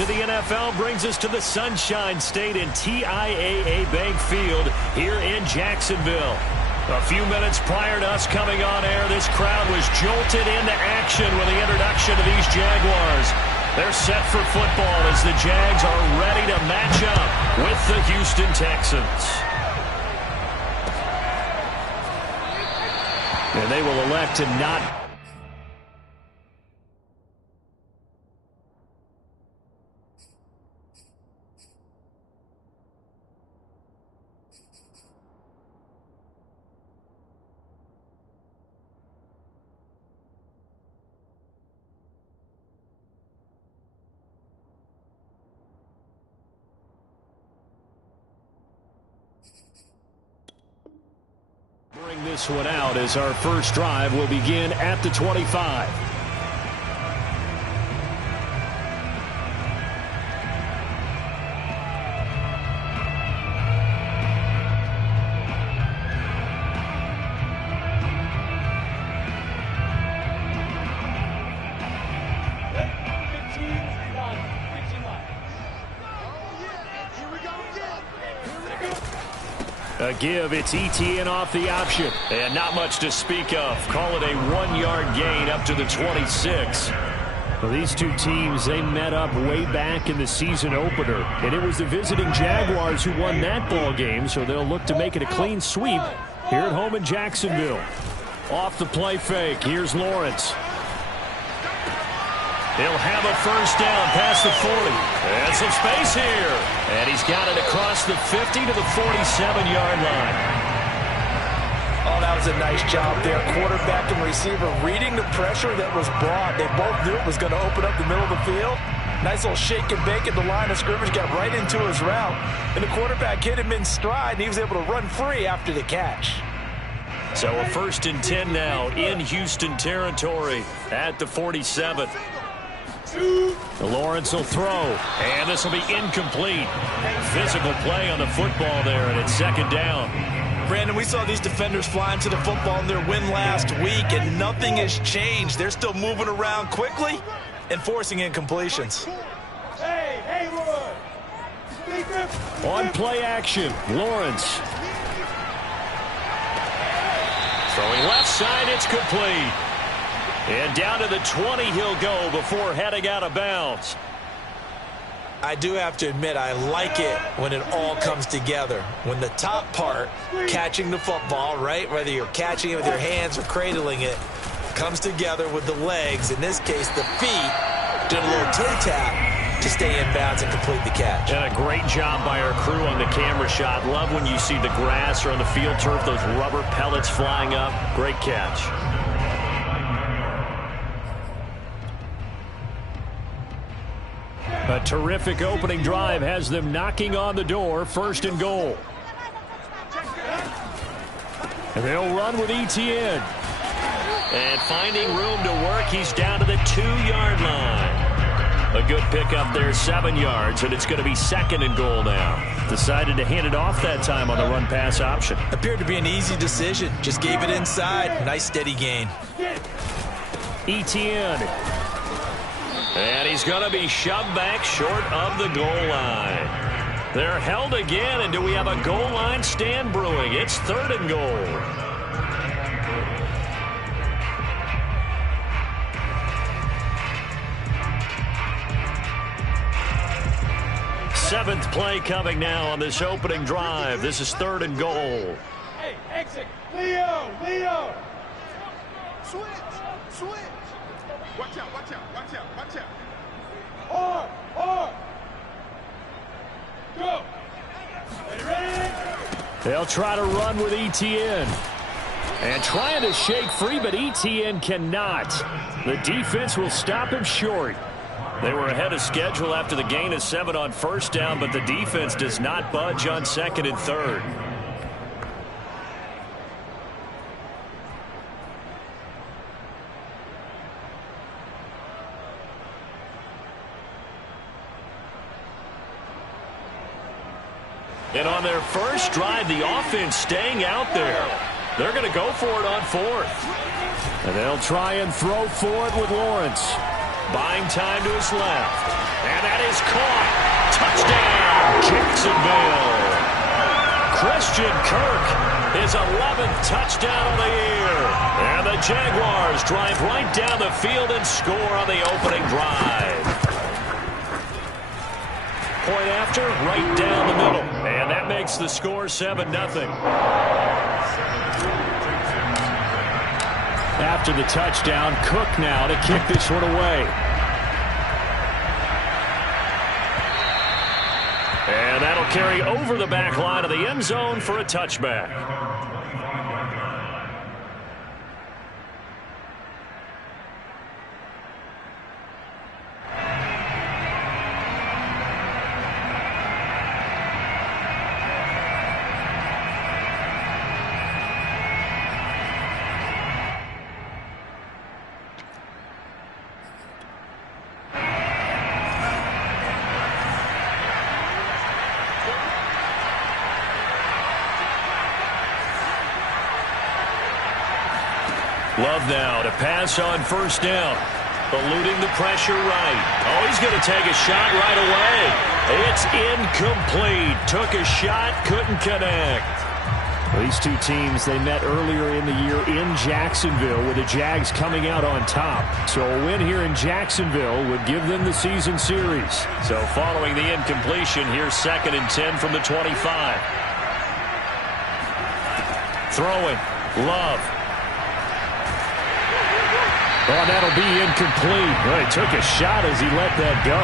of the NFL brings us to the Sunshine State and TIAA Bank Field here in Jacksonville. A few minutes prior to us coming on air, this crowd was jolted into action with the introduction of these Jaguars. They're set for football as the Jags are ready to match up with the Houston Texans. And they will elect to not... Bring this one out as our first drive will begin at the 25. A give, it's ETN off the option. And not much to speak of. Call it a 1-yard gain up to the 26. Well, these two teams, they met up way back in the season opener. And it was the visiting Jaguars who won that ball game, so they'll look to make it a clean sweep here at home in Jacksonville. Off the play fake, here's Lawrence. He'll have a first down past the 40. And some space here. And he's got it across the 50 to the 47-yard line. Oh, that was a nice job there. Quarterback and receiver reading the pressure that was brought. They both knew it was going to open up the middle of the field. Nice little shake and bake at the line of scrimmage. Got right into his route. And the quarterback hit him in stride, and he was able to run free after the catch. So a 1st and 10 now in Houston territory at the 47. Lawrence will throw, and this will be incomplete. Physical play on the football there, and it's 2nd down. Brandon, we saw these defenders flying to the football in their win last week, and nothing has changed. They're still moving around quickly and forcing incompletions. On play action, Lawrence. Throwing left side, it's complete. And down to the 20 he'll go before heading out of bounds. I do have to admit, I like it when it all comes together. When the top part, catching the football, right, whether you're catching it with your hands or cradling it, comes together with the legs, in this case the feet, doing a little toe-tap to stay in bounds and complete the catch. And a great job by our crew on the camera shot. Love when you see the grass or on the field turf, those rubber pellets flying up. Great catch. A terrific opening drive has them knocking on the door. 1st and goal. And they'll run with ETN. And finding room to work, he's down to the 2-yard line. A good pickup there, 7 yards, and it's going to be 2nd and goal now. Decided to hand it off that time on the run-pass option. Appeared to be an easy decision. Just gave it inside. Nice steady gain. ETN. And he's going to be shoved back short of the goal line. They're held again, and do we have a goal line stand brewing? It's 3rd and goal. Seventh play coming now on this opening drive. This is 3rd and goal. Hey, exit. Leo. Switch. Watch out. Hard. Go. Ready? They'll try to run with ETN. And trying to shake free, but ETN cannot. The defense will stop him short. They were ahead of schedule after the gain of 7 on 1st down, but the defense does not budge on 2nd and 3rd. And on their first drive, the offense staying out there. They're going to go for it on 4th. And they'll try and throw for it with Lawrence. Buying time to his left. And that is caught. Touchdown, Jacksonville. Christian Kirk, his 11th touchdown of the year. And the Jaguars drive right down the field and score on the opening drive. Point after, right down the middle. And that makes the score 7-0. After the touchdown, Cook now to kick this one away. And that'll carry over the back line of the end zone for a touchback. Love now to pass on first down. Eluding the pressure right. Oh, he's going to take a shot right away. It's incomplete. Took a shot, couldn't connect. These two teams, they met earlier in the year in Jacksonville with the Jags coming out on top. So a win here in Jacksonville would give them the season series. So following the incompletion, here's 2nd and 10 from the 25. Throwing. Love. Oh, that'll be incomplete. Well, he took a shot as he let that go.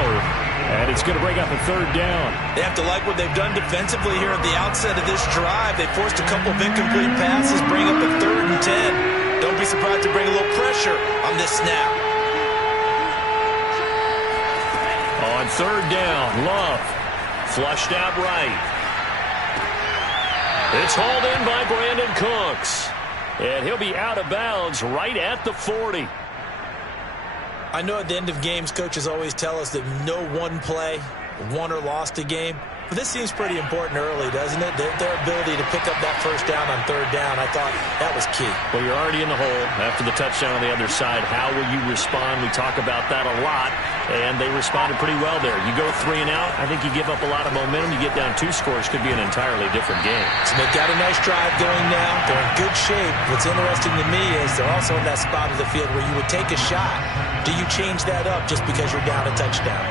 And it's going to bring up a 3rd down. They have to like what they've done defensively here at the outset of this drive. They forced a couple of incomplete passes, bring up a 3rd and 10. Don't be surprised to bring a little pressure on this snap. On 3rd down, Love. Flushed out right. It's hauled in by Brandon Cooks. And he'll be out of bounds right at the 40. I know at the end of games, coaches always tell us that no one play won or lost a game. But this seems pretty important early, doesn't it? Their ability to pick up that first down on 3rd down, I thought that was key. Well, you're already in the hole after the touchdown on the other side. How will you respond? We talk about that a lot, and they responded pretty well there. You go 3 and out, I think you give up a lot of momentum. You get down 2 scores, could be an entirely different game. So they've got a nice drive going now. They're in good shape. What's interesting to me is they're also in that spot of the field where you would take a shot. Do you change that up just because you're down a touchdown?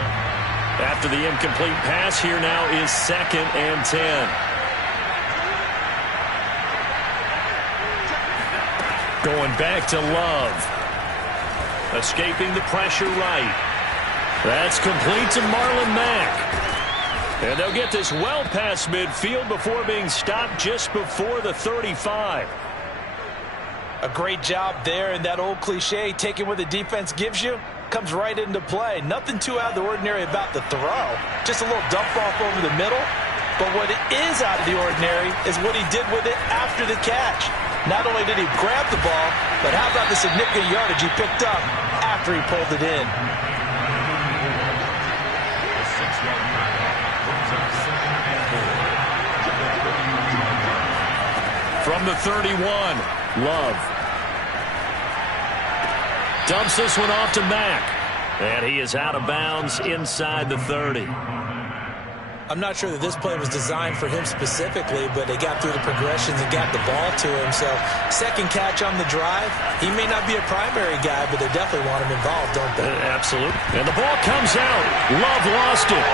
After the incomplete pass, here now is 2nd and 10. Going back to Love. Escaping the pressure right. That's complete to Marlon Mack. And they'll get this well past midfield before being stopped just before the 35. A great job there, and that old cliche, taking what the defense gives you, comes right into play. Nothing too out of the ordinary about the throw. Just a little dump off over the middle. But what is out of the ordinary is what he did with it after the catch. Not only did he grab the ball, but how about the significant yardage he picked up after he pulled it in. From the 31, Love. Dumps this one off to Mack. And he is out of bounds inside the 30. I'm not sure that this play was designed for him specifically, but they got through the progressions and got the ball to him. So, 2nd catch on the drive. He may not be a primary guy, but they definitely want him involved, don't they? Absolutely. And the ball comes out. Love lost it.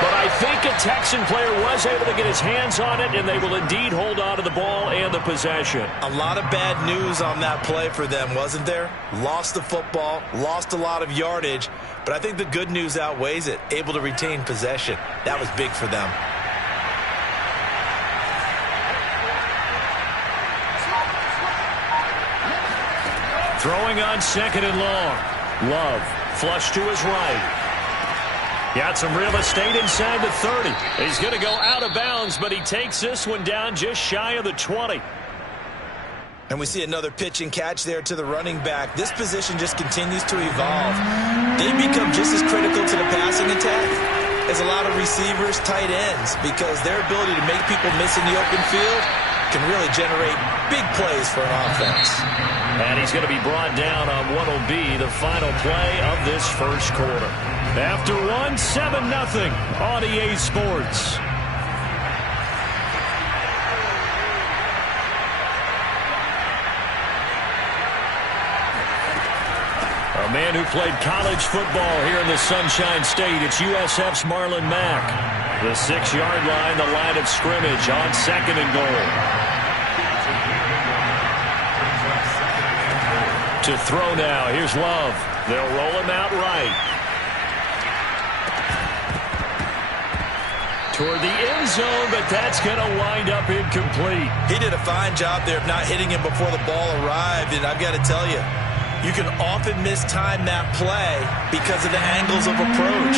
But I think a Texan player was able to get his hands on it, and they will indeed hold on to the ball and the possession. A lot of bad news on that play for them, wasn't there? Lost the football, lost a lot of yardage, but I think the good news outweighs it. Able to retain possession. That was big for them. Throwing on 2nd and long. Love, flush to his right. Got some real estate inside the 30. He's going to go out of bounds, but he takes this one down just shy of the 20. And we see another pitch and catch there to the running back. This position just continues to evolve. They become just as critical to the passing attack as a lot of receivers, tight ends, because their ability to make people miss in the open field can really generate big plays for an offense. And he's going to be brought down on what will be the final play of this first quarter. After one, 7-0 on EA Sports. A man who played college football here in the Sunshine State. It's USF's Marlon Mack. The 6-yard line, the line of scrimmage on 2nd and goal. To throw now. Here's Love. They'll roll him out right. Toward the end zone, but that's going to wind up incomplete. He did a fine job there of not hitting him before the ball arrived, and I've got to tell you, you can often mistime that play because of the angles of approach.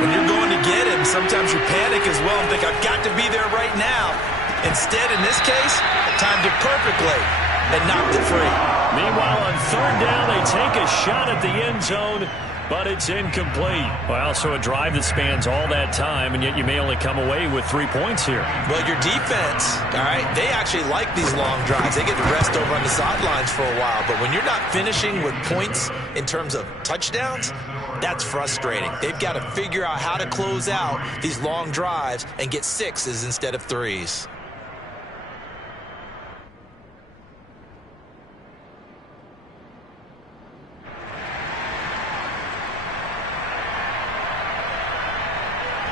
When you're going to get him, sometimes you panic as well and think, I've got to be there right now. Instead, in this case, timed it perfectly and knocked it free. Meanwhile, on 3rd down, they take a shot at the end zone, but it's incomplete. Well, so a drive that spans all that time, and yet you may only come away with 3 points here. Well, your defense, all right, they actually like these long drives. They get to rest over on the sidelines for a while, but when you're not finishing with points in terms of touchdowns, that's frustrating. They've got to figure out how to close out these long drives and get 6s instead of 3s.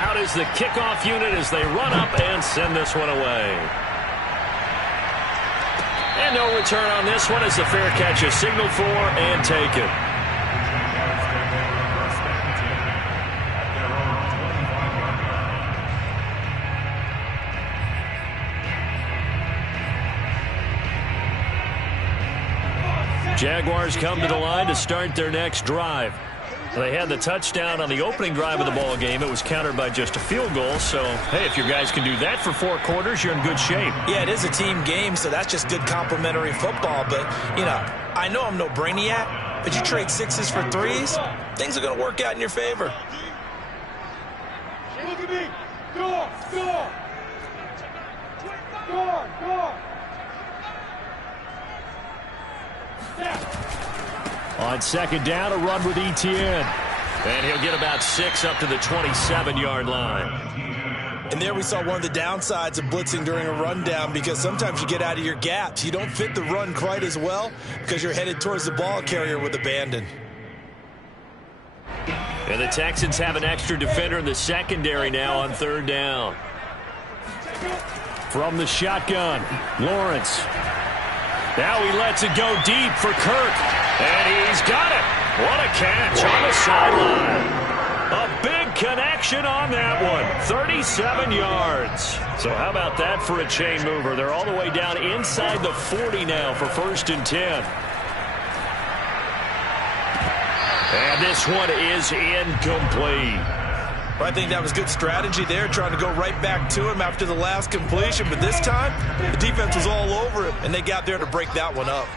Out is the kickoff unit as they run up and send this one away. And no return on this one as the fair catch is signaled for and taken. Jaguars come to the line to start their next drive. They had the touchdown on the opening drive of the ball game. It was countered by just a field goal. So, hey, if your guys can do that for 4 quarters, you're in good shape. Yeah, it is a team game, so that's just good complimentary football. But, you know, I know I'm no brainiac, but you trade 6s for 3s, things are going to work out in your favor. Look at me. Go, go. Guard, guard. Step. On 2nd down, a run with Etienne. And he'll get about 6 up to the 27-yard line. And there we saw one of the downsides of blitzing during a rundown, because sometimes you get out of your gaps. You don't fit the run quite as well because you're headed towards the ball carrier with abandon. And the Texans have an extra defender in the secondary now on 3rd down. From the shotgun, Lawrence. Now he lets it go deep for Kirk. And he's got it. What a catch on the sideline. A big connection on that one. 37 yards. So how about that for a chain mover? They're all the way down inside the 40 now for 1st and 10. And this one is incomplete. I think that was good strategy there, trying to go right back to him after the last completion. But this time, the defense was all over it, and they got there to break that one up.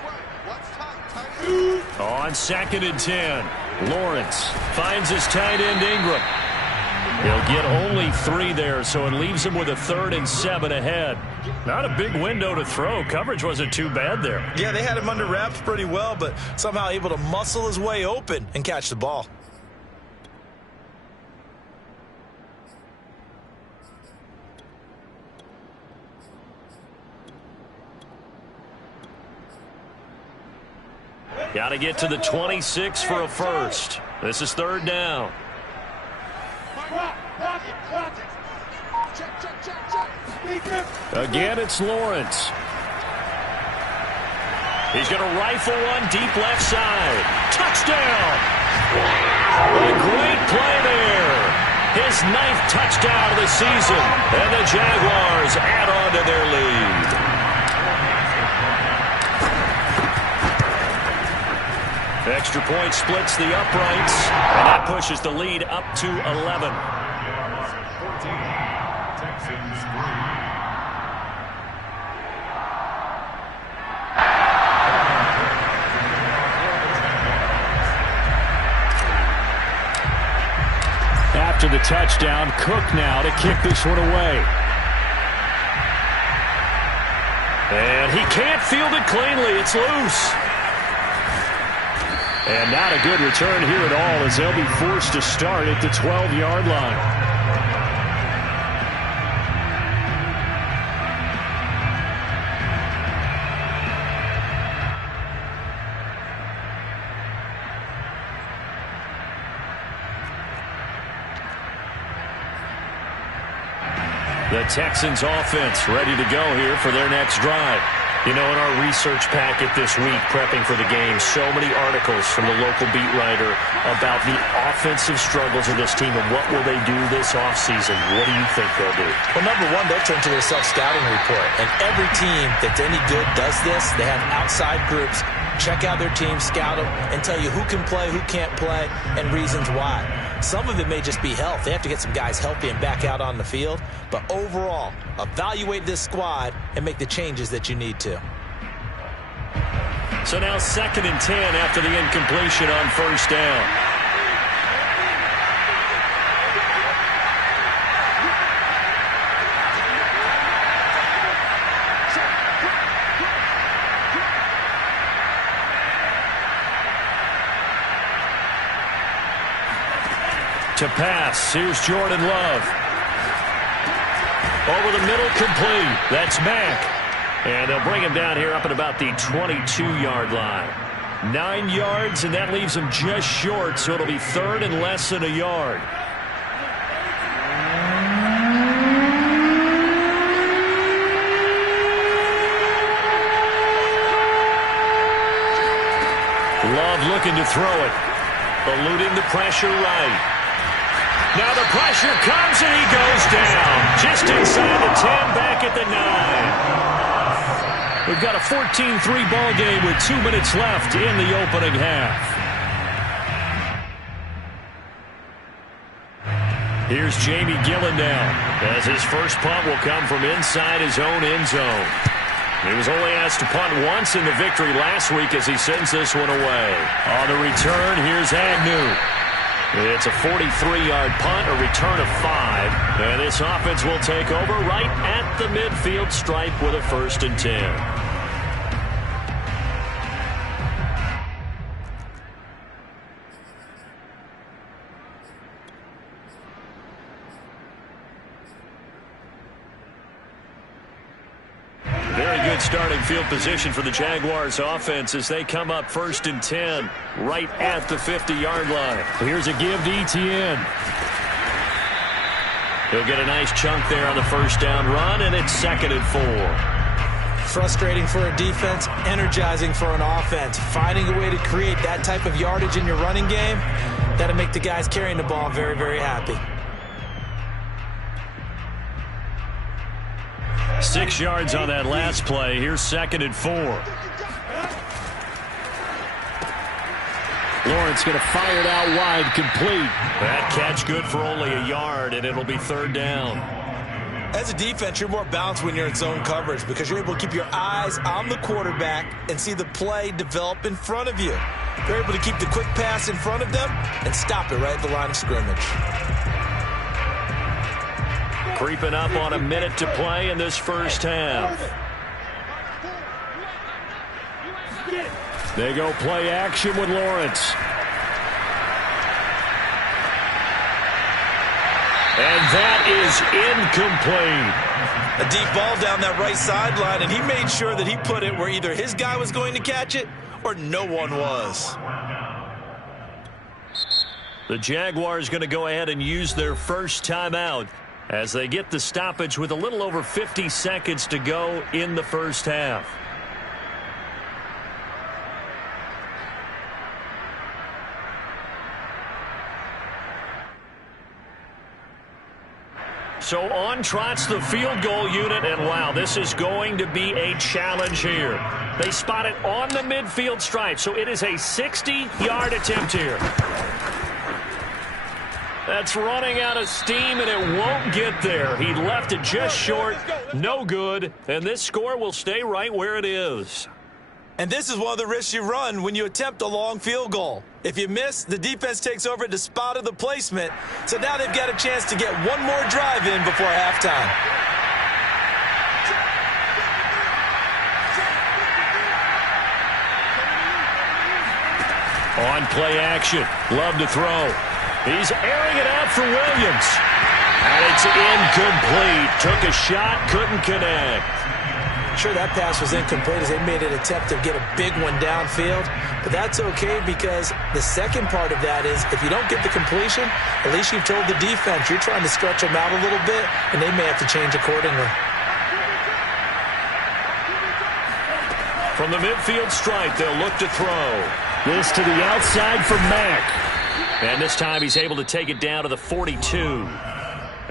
On 2nd and 10, Lawrence finds his tight end Ingram. He'll get only 3 there, so it leaves him with a 3rd and 7 ahead. Not a big window to throw. Coverage wasn't too bad there. Yeah, they had him under wraps pretty well, but somehow able to muscle his way open and catch the ball. Got to get to the 26 for a first. This is 3rd down. Again, it's Lawrence. He's going to rifle one deep left side. Touchdown! A great play there. His 9th touchdown of the season. And the Jaguars add on to their lead. Extra point splits the uprights, and that pushes the lead up to 11. After the touchdown, Cook now to kick this one away. And he can't field it cleanly. It's loose. And not a good return here at all, as they'll be forced to start at the 12-yard line. The Texans offense ready to go here for their next drive. You know, in our research packet this week, prepping for the game, so many articles from the local beat writer about the offensive struggles of this team and what will they do this offseason. What do you think they'll do? Well, number one, they'll turn to their self-scouting report. And every team that's any good does this. They have outside groups. Check out their team, scout them, and tell you who can play, who can't play, and reasons why. Some of it may just be health. They have to get some guys healthy and back out on the field. But overall, evaluate this squad and make the changes that you need to. So now 2nd and 10 after the incompletion on first down. To pass, here's Jordan Love. Over the middle, complete. That's Mack. And they'll bring him down here up at about the 22-yard line. 9 yards, and that leaves him just short, so it'll be 3rd and less than a yard. Love looking to throw it. Eluding the pressure right. Now the pressure comes and he goes down. Just inside the 10, back at the 9. We've got a 14-3 ball game with 2 minutes left in the opening half. Here's Jamie Gillen now, as his first punt will come from inside his own end zone. He was only asked to punt once in the victory last week as he sends this one away. On the return, here's Agnew. It's a 43-yard punt, a return of 5. And this offense will take over right at the midfield stripe with a 1st and 10. Starting field position for the Jaguars offense as they come up 1st and 10 right at the 50-yard line. Here's a give to Etienne. He'll get a nice chunk there on the first down run, and it's 2nd and 4. Frustrating for a defense, energizing for an offense. Finding a way to create that type of yardage in your running game, that'll make the guys carrying the ball very, very happy. 6 yards on that last play. Here's 2nd and 4. Lawrence going to fire it out wide, complete. That catch good for only a yard, and it'll be 3rd down. As a defense, you're more balanced when you're in zone coverage because you're able to keep your eyes on the quarterback and see the play develop in front of you. You're able to keep the quick pass in front of them and stop it right at the line of scrimmage. Creeping up on a minute to play in this first half. They go play action with Lawrence. And that is incomplete. A deep ball down that right sideline, and he made sure that he put it where either his guy was going to catch it or no one was. The Jaguars going to go ahead and use their first timeout as they get the stoppage with a little over 50 seconds to go in the first half. So on trots the field goal unit, and wow, this is going to be a challenge here. They spot it on the midfield stripe, so it is a 60-yard attempt here. That's running out of steam, and it won't get there. He left it just short, no good, and this score will stay right where it is. And this is one of the risks you run when you attempt a long field goal. If you miss, the defense takes over at the spot of the placement, so now they've got a chance to get one more drive in before halftime. On play action. Love to throw. He's airing it out for Williams. And it's incomplete. Took a shot, couldn't connect. Sure, that pass was incomplete as they made an attempt to get a big one downfield. But that's okay because the second part of that is if you don't get the completion, at least you've told the defense you're trying to stretch them out a little bit, and they may have to change accordingly. From the midfield stripe, they'll look to throw. This to the outside for Mack. And this time he's able to take it down to the 42.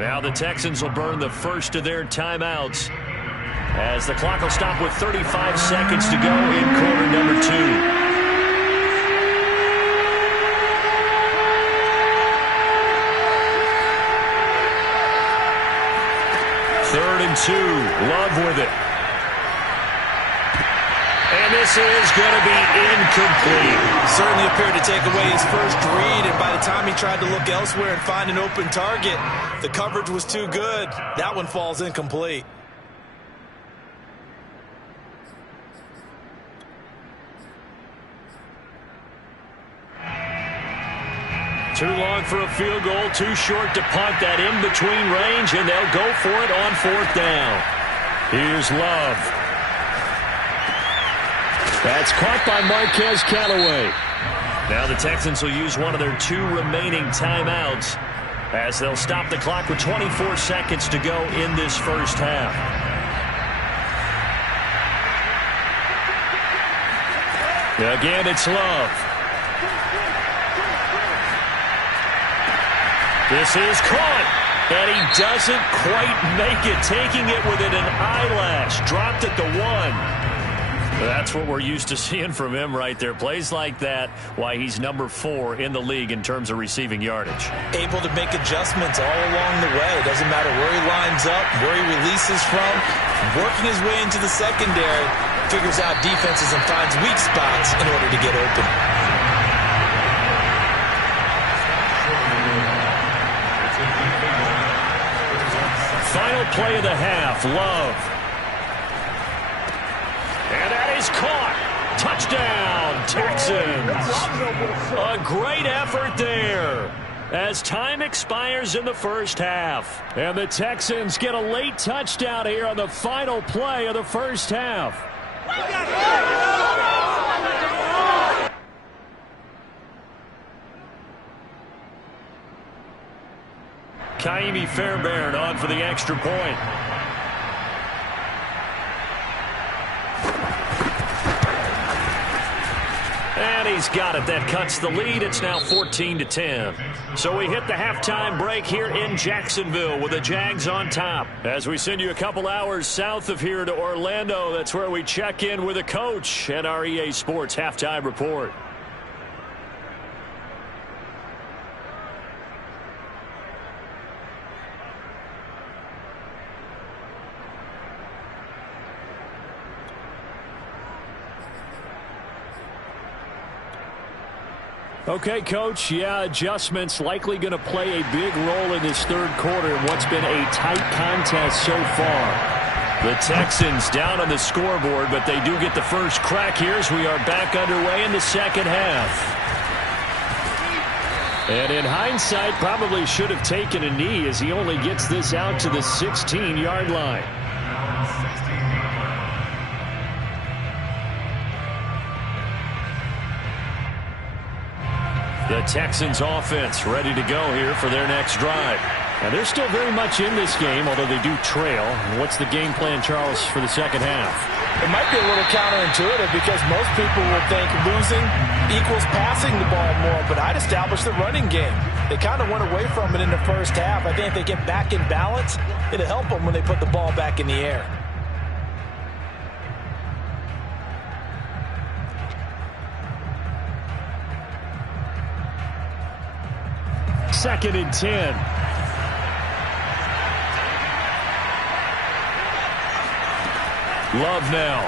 Now the Texans will burn the first of their timeouts as the clock will stop with 35 seconds to go in quarter number 2. Third and 2. Love with it. And this is going to be incomplete. Certainly appeared to take away his first read, and by the time he tried to look elsewhere and find an open target, the coverage was too good. That one falls incomplete. Too long for a field goal, too short to punt that in between range, and they'll go for it on 4th down. Here's Love. That's caught by Marquez Callaway. Now the Texans will use one of their 2 remaining timeouts as they'll stop the clock with 24 seconds to go in this first half. Again, it's Love. This is caught, and he doesn't quite make it, taking it within an eyelash. Dropped at the 1. That's what we're used to seeing from him right there. Plays like that, why he's number 4 in the league in terms of receiving yardage. Able to make adjustments all along the way. Doesn't matter where he lines up, where he releases from. Working his way into the secondary, figures out defenses and finds weak spots in order to get open. Final play of the half, Love. And that is caught. Touchdown, Texans. A great effort there as time expires in the first half. And the Texans get a late touchdown here on the final play of the first half. Kaimi Fairbairn on for the extra point. And he's got it. That cuts the lead. It's now 14-10. So we hit the halftime break here in Jacksonville with the Jags on top. As we send you a couple hours south of here to Orlando, that's where we check in with a coach at our EA Sports Halftime Report. Okay, Coach, yeah, adjustments likely going to play a big role in this third quarter in what's been a tight contest so far. The Texans down on the scoreboard, but they do get the first crack here as we are back underway in the second half. And in hindsight, probably should have taken a knee as he only gets this out to the 16-yard line. The Texans offense ready to go here for their next drive. And they're still very much in this game, although they do trail. What's the game plan, Charles, for the second half? It might be a little counterintuitive because most people will think losing equals passing the ball more, but I'd establish the running game. They kind of went away from it in the first half. I think if they get back in balance, it'll help them when they put the ball back in the air. Second and 10. Love now.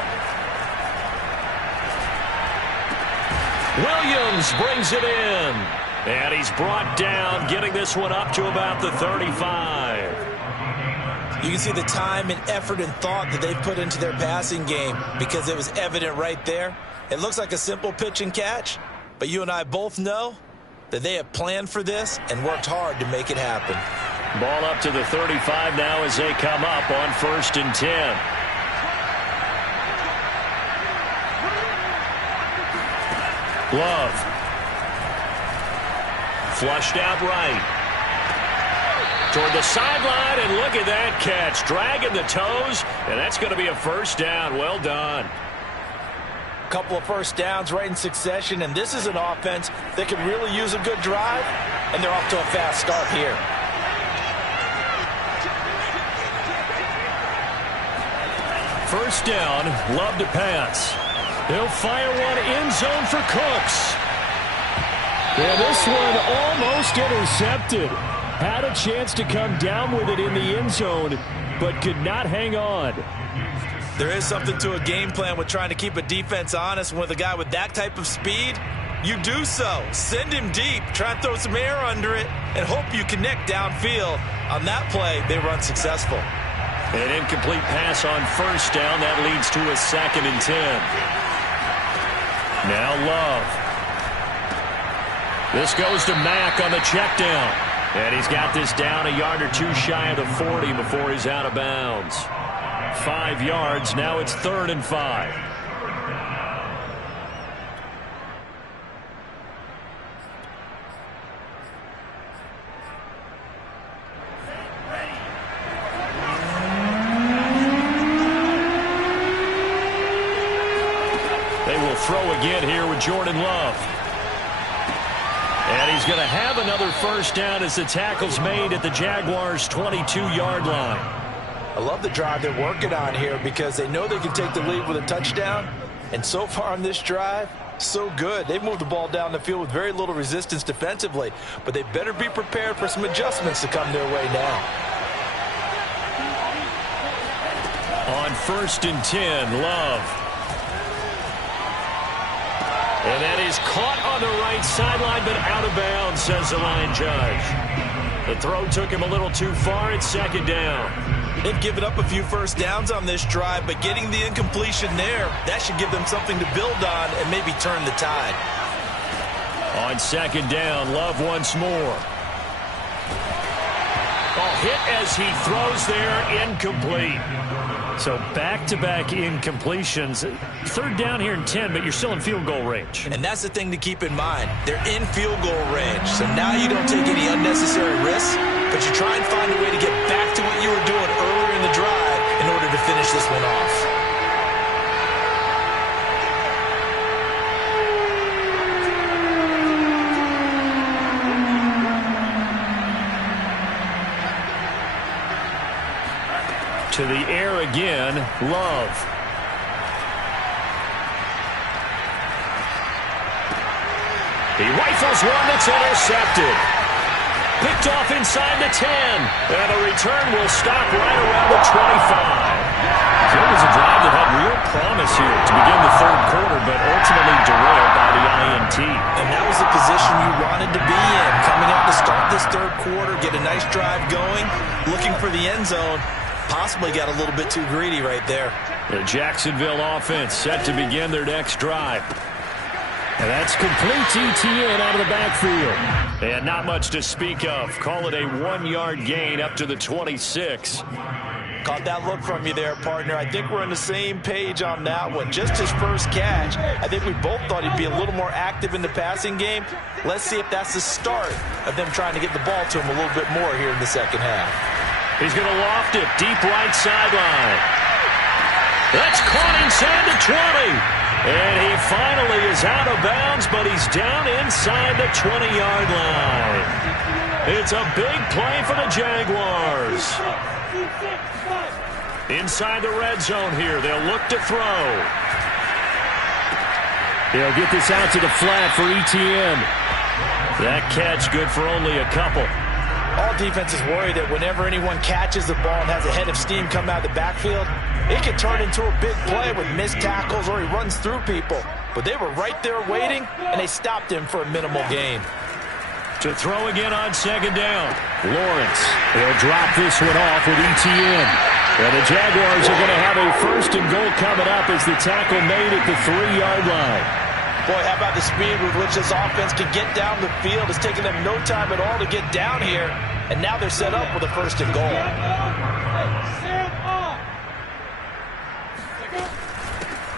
Williams brings it in. And he's brought down, getting this one up to about the 35. You can see the time and effort and thought that they put into their passing game because it was evident right there. It looks like a simple pitch and catch, but you and I both know that they have planned for this and worked hard to make it happen. Ball up to the 35 now as they come up on 1st and 10. Love. Flushed out right. Toward the sideline, and look at that catch. Dragging the toes, and that's going to be a first down. Well done. Couple of first downs right in succession, and this is an offense that can really use a good drive, and they're off to a fast start here. First down, Love to pass. He'll fire one end zone for Cooks. Yeah, this one almost intercepted. Had a chance to come down with it in the end zone, but could not hang on. There is something to a game plan with trying to keep a defense honest. With a guy with that type of speed, you do so. Send him deep. Try and throw some air under it and hope you connect downfield. On that play, they were unsuccessful. An incomplete pass on first down. That leads to a 2nd and 10. Now Love. This goes to Mack on the check down. And he's got this down a yard or two shy of the 40 before he's out of bounds. 5 yards. Now it's 3rd and 5. They will throw again here with Jordan Love. And he's going to have another first down as the tackle's made at the Jaguars' 22-yard line. I love the drive they're working on here because they know they can take the lead with a touchdown. And so far on this drive, so good. They've moved the ball down the field with very little resistance defensively. But they better be prepared for some adjustments to come their way now. On 1st and 10, Love. And that is caught on the right sideline, but out of bounds, says the line judge. The throw took him a little too far. It's 2nd down. They've given up a few first downs on this drive, but getting the incompletion there, that should give them something to build on and maybe turn the tide. On 2nd down, Love once more. Oh, hit as he throws there, incomplete. So back-to-back incompletions. 3rd down here in 10, but you're still in field goal range. And that's the thing to keep in mind. They're in field goal range. So now you don't take any unnecessary risks, but you try and find a way to get back to what you were doing earlier in the drive in order to finish this one off. To the air again, Love. He rifles one that's intercepted. Picked off inside the 10. And the return will stop right around the 25. So it was a drive that had real promise here to begin the 3rd quarter, but ultimately derailed by the INT. And that was the position you wanted to be in. Coming out to start this 3rd quarter, get a nice drive going, looking for the end zone. Possibly got a little bit too greedy right there. The Jacksonville offense set to begin their next drive. And that's complete ETN out of the backfield. And not much to speak of. Call it a 1-yard gain up to the 26. Caught that look from you there, partner. I think we're on the same page on that one. Just his first catch. I think we both thought he'd be a little more active in the passing game. Let's see if that's the start of them trying to get the ball to him a little bit more here in the second half. He's going to loft it deep right sideline. That's caught inside the 20. And he finally is out of bounds, but he's down inside the 20-yard line. It's a big play for the Jaguars. Inside the red zone here, they'll look to throw. They'll get this out to the flat for ETN. That catch good for only a couple. All defenses worry that whenever anyone catches the ball and has a head of steam come out of the backfield, it can turn into a big play with missed tackles or he runs through people. But they were right there waiting, and they stopped him for a minimal gain. To throw again on 2nd down. Lawrence, he'll drop this one off with ETN. And the Jaguars are going to have a 1st and goal coming up as the tackle made at the 3-yard line. Boy, how about the speed with which this offense can get down the field? It's taking them no time at all to get down here. And now they're set up with a 1st and goal.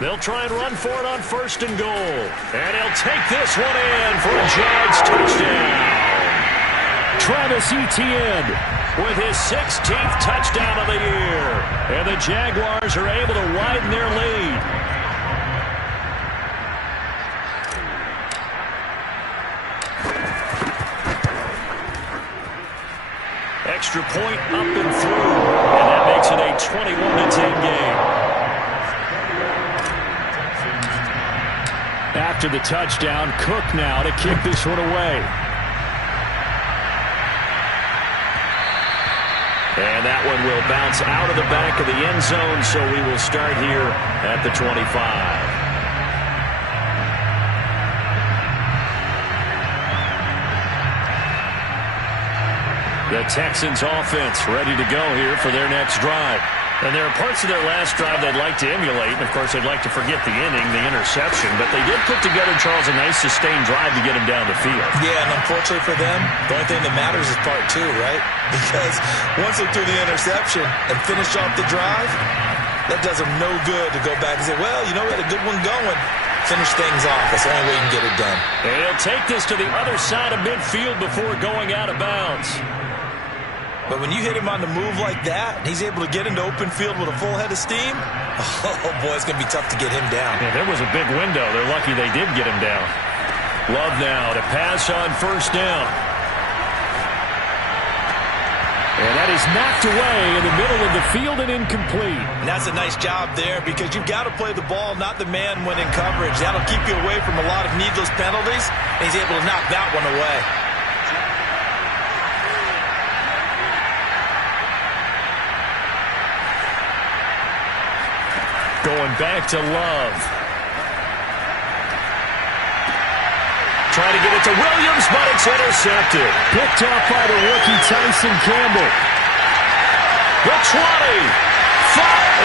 They'll try and run for it on 1st and goal. And he'll take this one in for a Jags touchdown. Travis Etienne with his 16th touchdown of the year. And the Jaguars are able to widen their lead. Extra point up and through. And that makes it a 21-10 game. After the touchdown, Cook now to kick this one away. And that one will bounce out of the back of the end zone, so we will start here at the 25. The Texans offense ready to go here for their next drive. And there are parts of their last drive they'd like to emulate. And, of course, they'd like to forget the inning, the interception. But they did put together, Charles, a nice sustained drive to get him down the field. Yeah, and unfortunately for them, the only thing that matters is part 2, right? Because once they threw the interception and finished off the drive, that does them no good to go back and say, well, you know, we had a good one going. Finish things off. That's the only way you can get it done. And he'll take this to the other side of midfield before going out of bounds. But when you hit him on the move like that, he's able to get into open field with a full head of steam, oh, boy, it's going to be tough to get him down. Yeah, there was a big window. They're lucky they did get him down. Love now to pass on 1st down. And that is knocked away in the middle of the field and incomplete. And that's a nice job there because you've got to play the ball, not the man when in coverage. That'll keep you away from a lot of needless penalties, and he's able to knock that one away. Going back to Love. Trying to get it to Williams, but it's intercepted. Picked off by the rookie Tyson Campbell. The 20.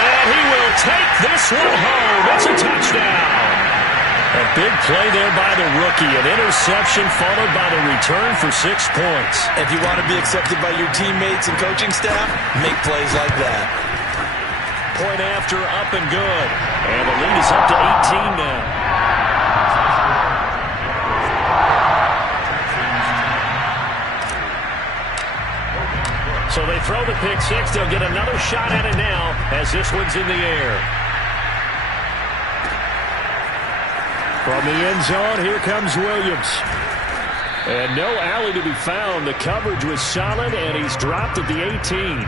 And he will take this one home. It's a touchdown. A big play there by the rookie. An interception followed by the return for 6 points. If you want to be accepted by your teammates and coaching staff, make plays like that. Point after, up and good. And the lead is up to 18 now. So they throw the pick 6. They'll get another shot at it now as this one's in the air. From the end zone, here comes Williams. And no alley to be found. The coverage was solid, and he's dropped at the 18.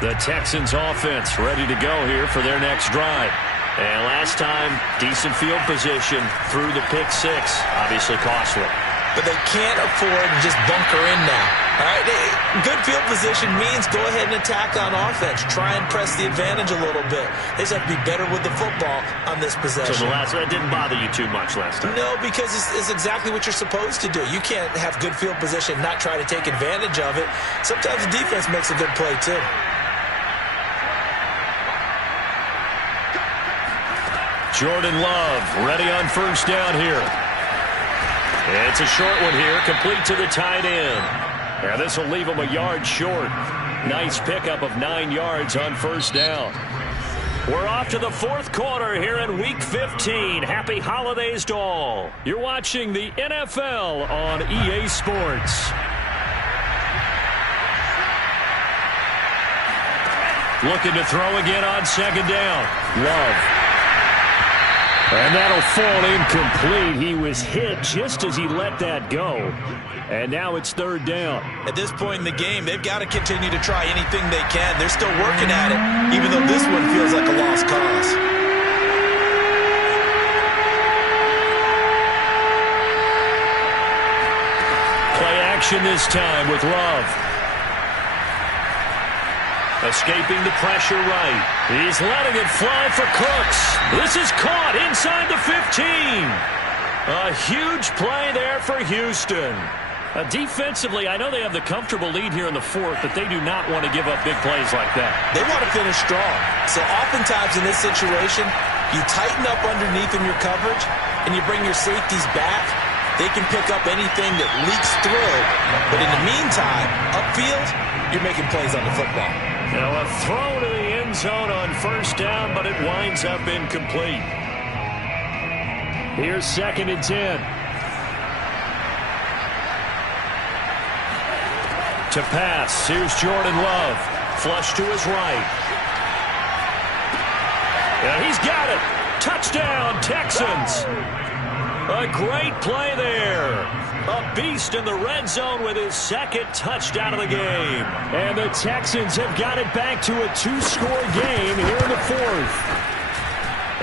The Texans offense ready to go here for their next drive. And last time, decent field position through the pick 6. Obviously costly. But they can't afford to just bunker in now. All right, good field position means go ahead and attack on offense. Try and press the advantage a little bit. They just have to be better with the football on this possession. So that didn't bother you too much last time? No, because it's exactly what you're supposed to do. You can't have good field position and not try to take advantage of it. Sometimes the defense makes a good play, too. Jordan Love ready on 1st down here. It's a short one here, complete to the tight end. And this will leave him a yard short. Nice pickup of 9 yards on 1st down. We're off to the 4th quarter here in Week 15. Happy holidays to all. You're watching the NFL on EA Sports. Looking to throw again on 2nd down. Love. And that'll fall incomplete. He was hit just as he let that go. And now it's 3rd down. At this point in the game, they've got to continue to try anything they can. They're still working at it, even though this one feels like a lost cause. Play action this time with Love. Escaping the pressure right. He's letting it fly for Cooks. This is caught inside the 15. A huge play there for Houston. Defensively, I know they have the comfortable lead here in the fourth, but they do not want to give up big plays like that. They want to finish strong. So oftentimes in this situation, you tighten up underneath in your coverage, and you bring your safeties back. They can pick up anything that leaks through. But in the meantime, upfield, you're making plays on the football. Now a throw to the end zone on first down, but it winds up incomplete. Here's 2nd and 10. To pass, here's Jordan Love. Flush to his right. And he's got it. Touchdown, Texans. A great play there. A beast in the red zone with his 2nd touchdown of the game. And the Texans have got it back to a 2-score game here in the 4th.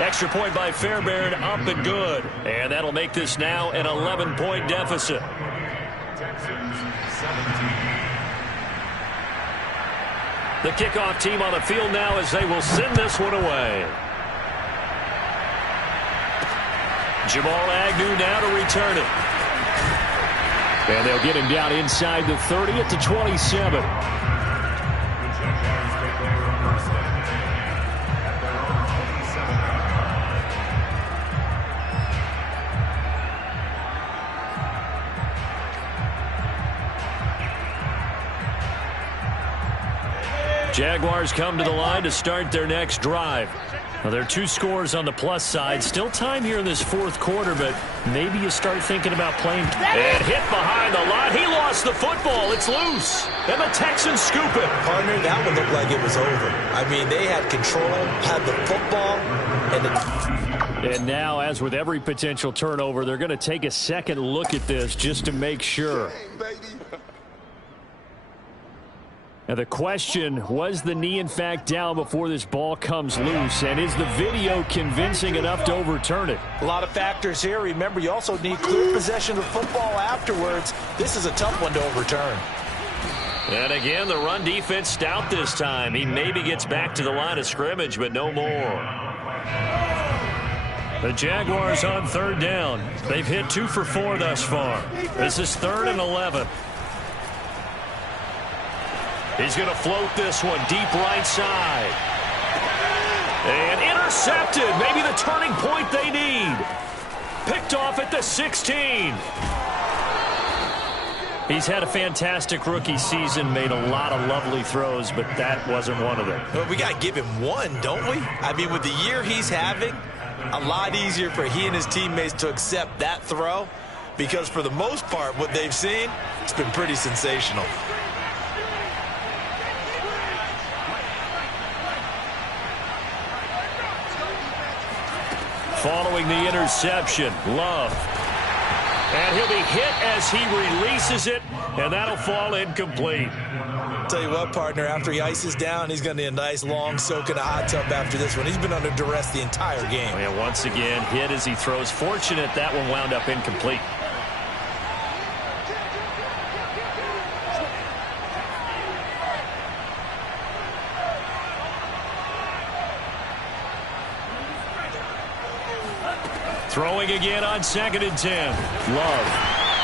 Extra point by Fairbairn, up and good. And that'll make this now an 11-point deficit. The kickoff team on the field now as they will send this one away. Jamal Agnew now to return it. And they'll get him down inside the 30 at the 27. Jaguars come to the line to start their next drive. Now, there are 2 scores on the plus side. Still time here in this 4th quarter, but maybe you start thinking about playing. And hit behind the line. He lost the football. It's loose. And the Texans scoop it. Partner, that one looked like it was over. I mean, they had control, had the football, and now, as with every potential turnover, they're going to take a second look at this just to make sure. Now the question, was the knee in fact down before this ball comes loose? And is the video convincing enough to overturn it? A lot of factors here. Remember, you also need clear possession of the football afterwards. This is a tough one to overturn. And again, the run defense stout this time. He maybe gets back to the line of scrimmage, but no more. The Jaguars on 3rd down. They've hit 2 for 4 thus far. This is 3rd and 11. He's going to float this one deep right side. And intercepted. Maybe the turning point they need. Picked off at the 16. He's had a fantastic rookie season, made a lot of lovely throws, but that wasn't one of them. Well, we got to give him one, don't we? I mean, with the year he's having, a lot easier for he and his teammates to accept that throw, because for the most part, what they've seen, it's been pretty sensational. Following the interception, Love. And he'll be hit as he releases it, and that'll fall incomplete. Tell you what, partner, after he ices down, he's going to need a nice long soak in a hot tub after this one. He's been under duress the entire game. And once again, hit as he throws. Fortunate that one wound up incomplete. Throwing again on 2nd and 10. Love.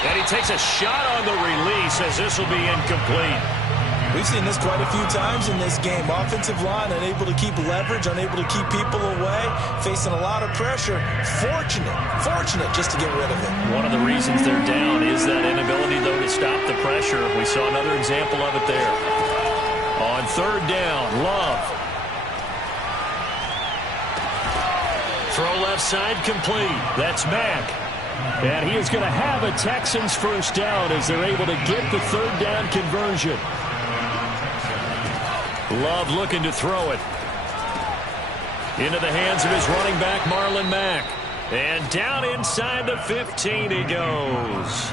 And he takes a shot on the release as this will be incomplete. We've seen this quite a few times in this game. Offensive line unable to keep leverage, unable to keep people away, facing a lot of pressure. Fortunate just to get rid of it. One of the reasons they're down is that inability, though, to stop the pressure. We saw another example of it there. On 3rd down, Love. Throw left side complete. That's Mack. And he is going to have a Texans first down as they're able to get the 3rd down conversion. Love looking to throw it. Into the hands of his running back, Marlon Mack. And down inside the 15 he goes.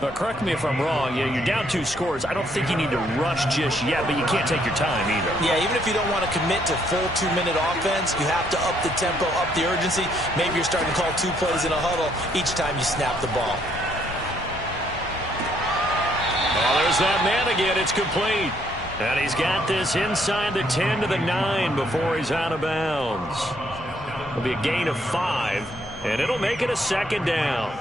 But correct me if I'm wrong, you're down 2 scores. I don't think you need to rush just yet, but you can't take your time either. Yeah, even if you don't want to commit to full 2-minute offense, you have to up the tempo, up the urgency. Maybe you're starting to call 2 plays in a huddle each time you snap the ball. Oh, there's that man again. It's complete. And he's got this inside the 10 to the 9 before he's out of bounds. It'll be a gain of 5. And it'll make it a second down.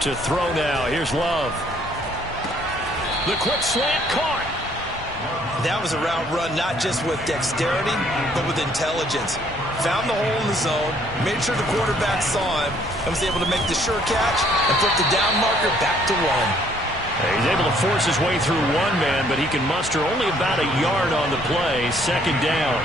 To throw now. Here's Love. The quick slant caught. That was a route run not just with dexterity, but with intelligence. Found the hole in the zone, made sure the quarterback saw him, and was able to make the sure catch and flip the down marker back to one. He's able to force his way through one man, but he can muster only about a yard on the play. Second down.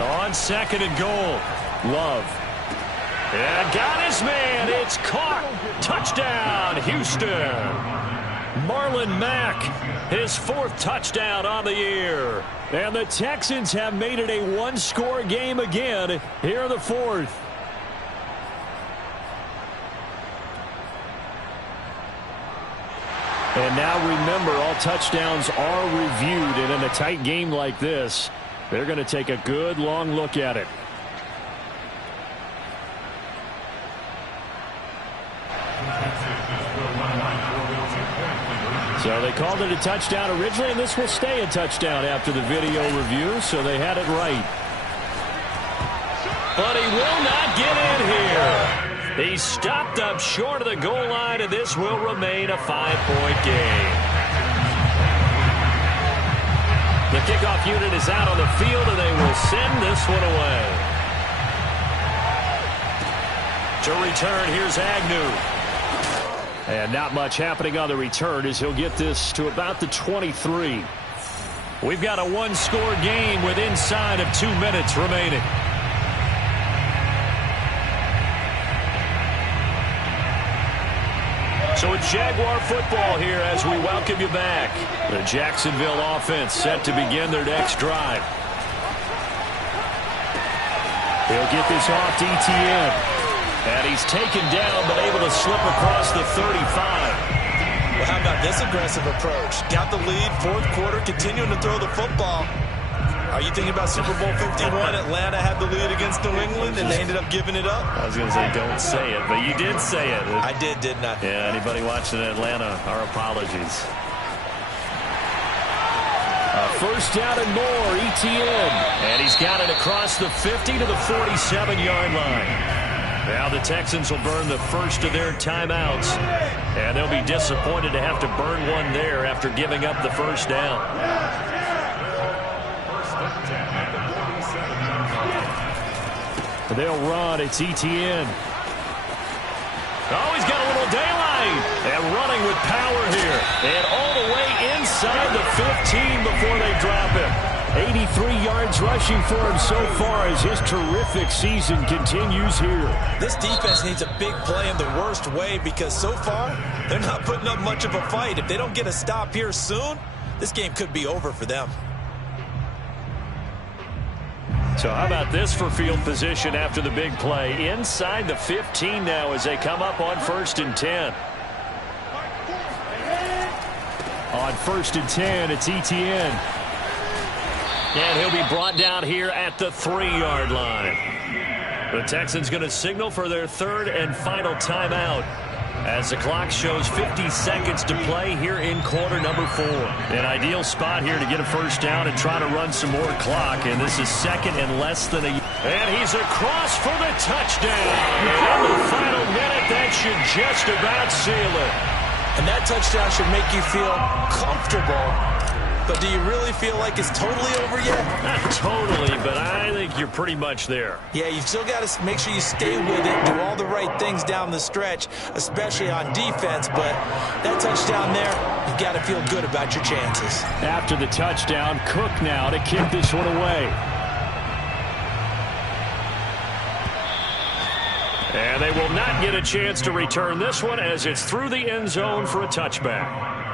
On second and goal, Love. And got his man. It's caught. Touchdown, Houston. Marlon Mack, his 4th touchdown on the year. And the Texans have made it a one-score game again here in the 4th. And now remember, all touchdowns are reviewed, and in a tight game like this, they're going to take a good long look at it. So they called it a touchdown originally, and this will stay a touchdown after the video review, so they had it right. But he will not get in here. He's stopped up short of the goal line, and this will remain a 5-point game. The kickoff unit is out on the field, and they will send this one away. To return, here's Agnew. And not much happening on the return as he'll get this to about the 23. We've got a one-score game with inside of 2 minutes remaining. So it's Jaguar football here as we welcome you back. The Jacksonville offense set to begin their next drive. He'll get this off to ETN. And he's taken down, but able to slip across the 35. Well, how about this aggressive approach? Got the lead, 4th quarter, continuing to throw the football. Are you thinking about Super Bowl 51? Atlanta had the lead against New England, and they ended up giving it up? I was going to say, don't say it, but you did say it. I did, didn't I? Yeah, anybody watching Atlanta, our apologies. First down and more, ETN. And he's got it across the 50 to the 47-yard line. Now the Texans will burn the first of their timeouts, and they'll be disappointed to have to burn one there after giving up the first down. They'll run. It's ETN. Oh, he's got a little daylight. And running with power here. And all the way inside the 15 before they drop him. 83 yards rushing for him so far as his terrific season continues here. This defense needs a big play in the worst way because so far they're not putting up much of a fight. If they don't get a stop here soon, this game could be over for them. So how about this for field position after the big play? Inside the 15 now as they come up on 1st and 10. On 1st and 10, it's ETN. And he'll be brought down here at the 3-yard line. The Texans going to signal for their 3rd and final timeout as the clock shows 50 seconds to play here in quarter number 4. An ideal spot here to get a first down and try to run some more clock. And this is 2nd and less than a... And he's across for the touchdown. And in the final minute, that should just about seal it. And that touchdown should make you feel comfortable. But do you really feel like it's totally over yet? Not totally, but I think you're pretty much there. Yeah, you've still got to make sure you stay with it, do all the right things down the stretch, especially on defense. But that touchdown there, you've got to feel good about your chances. After the touchdown, Cook now to kick this one away. And they will not get a chance to return this one as it's through the end zone for a touchback.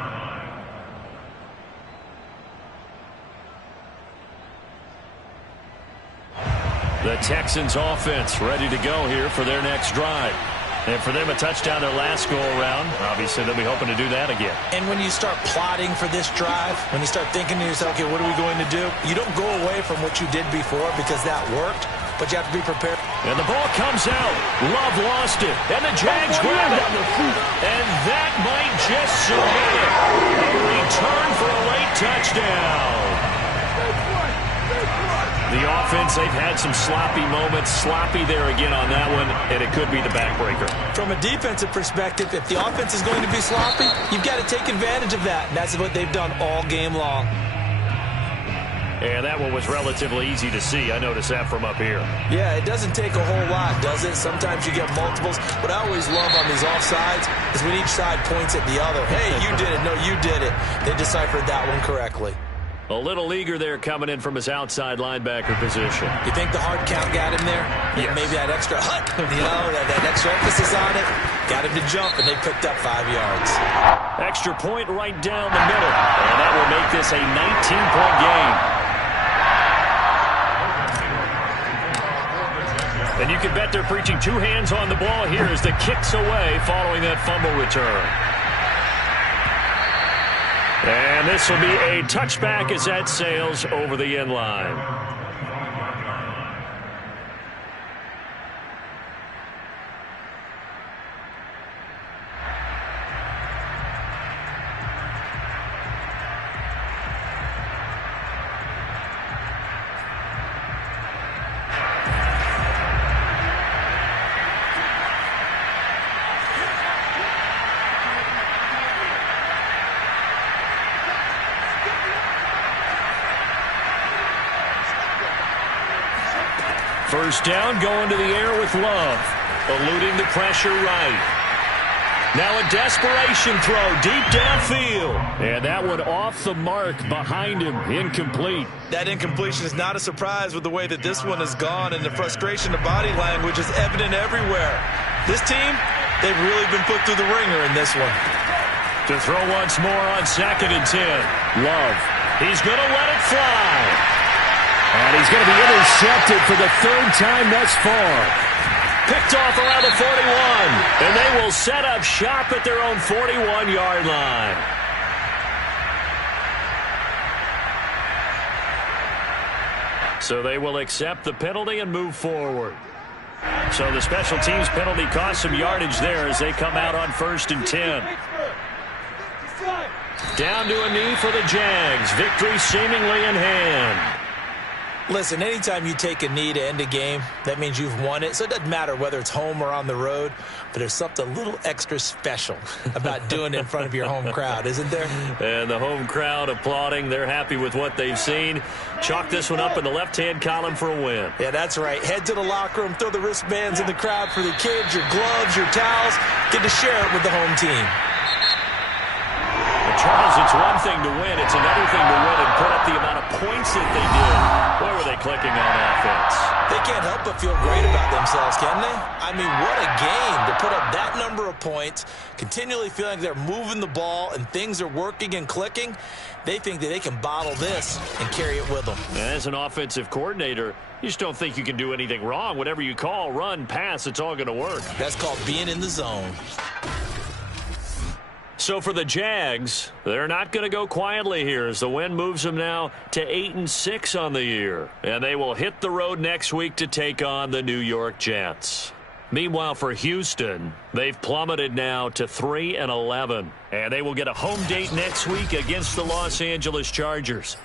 The Texans offense ready to go here for their next drive. And for them, a touchdown their last go-around. Obviously, they'll be hoping to do that again. And when you start plotting for this drive, when you start thinking to yourself, okay, what are we going to do? You don't go away from what you did before because that worked, but you have to be prepared. And the ball comes out. Love lost it. And the Jags grab it. And that might just survive it. A return for a late touchdown. The offense, they've had some sloppy moments. Sloppy there again on that one, and it could be the backbreaker. From a defensive perspective, if the offense is going to be sloppy, you've got to take advantage of that. And that's what they've done all game long. And that one was relatively easy to see. I noticed that from up here. Yeah, it doesn't take a whole lot, does it? Sometimes you get multiples. What I always love on these offsides is when each side points at the other. Hey, you did it. No, you did it. They deciphered that one correctly. A little eager there coming in from his outside linebacker position. You think the hard count got him there? Yes. Maybe that extra hut, that extra emphasis on it. Got him to jump, and they picked up 5 yards. Extra point right down the middle. And that will make this a 19-point game. And you can bet they're preaching two hands on the ball here as the kick's away following that fumble return. And this will be a touchback as that sails over the end line. First down, going to the air with Love. Eluding the pressure right. Now a desperation throw deep downfield. And that one off the mark behind him. Incomplete. That incompletion is not a surprise with the way that this one has gone, and the frustration of body language is evident everywhere. This team, they've really been put through the ringer in this one. To throw once more on 2nd and 10. Love. He's going to let it fly. And he's going to be intercepted for the 3rd time thus far. Picked off around the 41. And they will set up shop at their own 41-yard line. So they will accept the penalty and move forward. So the special teams penalty cost some yardage there as they come out on 1st and 10. Down to a knee for the Jags. Victory seemingly in hand. Listen, anytime you take a knee to end a game, that means you've won it. So it doesn't matter whether it's home or on the road, but there's something a little extra special about doing it in front of your home crowd, isn't there? And the home crowd applauding. They're happy with what they've seen. Chalk this one up in the left-hand column for a win. Yeah, that's right. Head to the locker room, throw the wristbands in the crowd for the kids, your gloves, your towels. Get to share it with the home team. Charles, it's one thing to win. It's another thing to win and put up the amount of points that they did. Boy, were they clicking on offense. They can't help but feel great about themselves, can they? I mean, what a game to put up that number of points, continually feeling they're moving the ball and things are working and clicking. They think that they can bottle this and carry it with them. As an offensive coordinator, you just don't think you can do anything wrong. Whatever you call, run, pass, it's all going to work. That's called being in the zone. So for the Jags, they're not going to go quietly here as the win moves them now to 8-6 on the year. And they will hit the road next week to take on the New York Jets. Meanwhile, for Houston, they've plummeted now to 3-11. And they will get a home date next week against the Los Angeles Chargers.